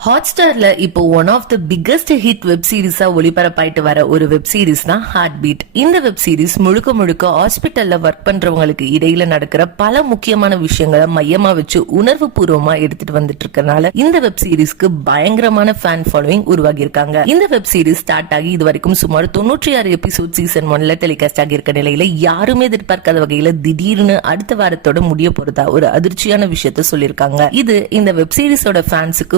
Hot ஸ்டார்ல இப்போ one of the biggest hit web சீரிஸா ஒளிபரப்பாயிட்டு வர ஒரு வெப் சீரிஸ் தான் ஹார்ட் பீட் இந்த வெப் சீரிஸ் முழுக்க முழுக்க ஹாஸ்பிட்டல்ல ஒர்க் பண்றவங்களுக்கு இடையில நடக்கிற பல முக்கியமான விஷயங்களை மையமா வச்சு உணர்வு பூர்வமா எடுத்துட்டு வந்துட்டு இருக்கனால இந்த வெப் சீரிஸ்க்கு பயங்கரமான ஃபேன் ஃபாலோவிங் உருவாகி இருக்காங்க இந்த வெப் சீரிஸ் ஸ்டார்ட் ஆகி இது வரைக்கும் சுமார் தொண்ணூற்றி ஆறு எபிசோட் சீசன் ஒன்ல டெலிகாஸ்ட் ஆகி இருக்க நிலையில யாருமே எதிர்பார்க்காத வகையில திடீர்னு அடுத்த வாரத்தோட முடிய போறதா ஒரு அதிர்ச்சியான விஷயத்த சொல்லியிருக்காங்க. இது இந்த வெப் சீரிஸோட ஃபேன்ஸுக்கு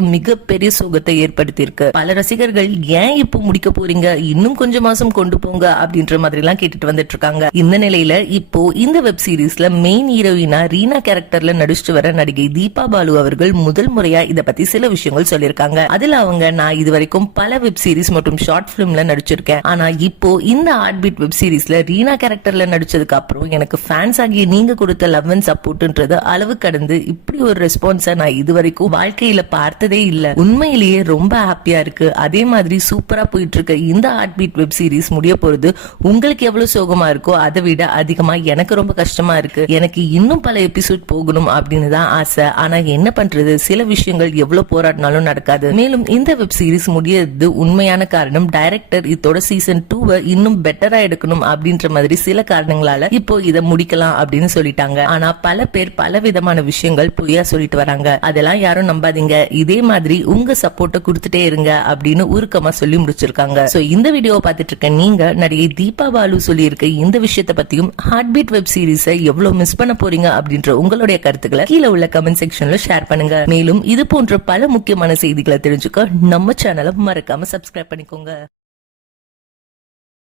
பெரிய சோகத்தை ஏற்படுத்தியிருக்கு. பல ரசிகர்கள் ஏன் இப்போ முடிக்க போறீங்க? இன்னும் கொஞ்சம் மாசம் கொண்டு போங்க அப்படின்ற மாதிரி எல்லாம் கேட்டுட்டு வந்துட்டு இருக்காங்க இந்த நிலையில இப்போ இந்த வெப் சீரிஸ்ல மெயின் ஹீரோயினா ரீனா கேரக்டர்ல நடிச்சிட்டு வர நடிகை தீபா பாலு அவர்கள் முதல் முறையா இத பத்தி சில விஷயங்கள் சொல்லியிருக்காங்க. அதுல அவங்க நான் இது வரைக்கும் பல வெப் சீரிஸ் மற்றும் ஷார்ட் பிலிம்ல நடிச்சிருக்கேன். ஆனா இப்போ இந்த ஹார்ட் பீட் வெப் சீரிஸ்ல ரீனா கேரக்டர்ல நடிச்சதுக்கு அப்புறம் எனக்கு ஃபேன்ஸ் ஆகிய நீங்க கொடுத்த லவ் அண்ட் சப்போர்ட்ன்றது அளவு கடந்து இப்படி ஒரு ரெஸ்பான்ஸ நான் இது வரைக்கும் வாழ்க்கையில பார்த்ததே இல்ல. உண்மையிலேயே ரொம்ப ஹாப்பியா இருக்கு. அதே மாதிரி சூப்பரா போயிட்டு இருக்க இந்த ஹார்ட் பீட் வெப் சீரிஸ் முடிய போறது உங்களுக்கு எவ்வளவு சோகமா இருக்கோ அதை விட அதிகமா எனக்கு ரொம்ப கஷ்டமா இருக்கு. எனக்கு இன்னும் பல எபிசோட் போகணும் அப்படின்னு தான் ஆசை. ஆனா என்ன பண்றது? சில விஷயங்கள் எவ்வளவு போராடினாலும் நடக்காது. மேலும் இந்த வெப் சீரிஸ் முடியறது உண்மையான காரணம் டைரக்டர் இதோட சீசன் டூவை இன்னும் பெட்டரா எடுக்கணும் அப்படின்ற மாதிரி சில காரணங்களால இப்போ இதை முடிக்கலாம் அப்படின்னு சொல்லிட்டாங்க. ஆனா பல பேர் பல விதமான விஷயங்கள் பொய்யா சொல்லிட்டு வராங்க. அதெல்லாம் யாரும் நம்பாதீங்க. இதே மாதிரி உங்க சப்போர்ட்டை கொடுத்துட்டே இருங்க அப்படின்னு உருக்கமா சொல்லி முடிச்சிருக்காங்க. சோ இந்த வீடியோவை பார்த்துட்டு இருக்க நீங்க நடிகை தீபா பாலு சொல்லியிருக்க இந்த விஷயத்த பத்தியும் ஹார்ட் பீட் வெப் சீரிஸை எவ்வளவு மிஸ் பண்ண போறீங்க அப்படின்ற உங்களுடைய கருத்துக்களை கீழே உள்ள கமெண்ட் செக்ஷன்ல ஷேர் பண்ணுங்க. மேலும் இது போன்ற பல முக்கியமான செய்திகளை தெரிஞ்சுக்க நம்ம சேனலை மறக்காம சப்ஸ்கிரைப் பண்ணிக்கோங்க.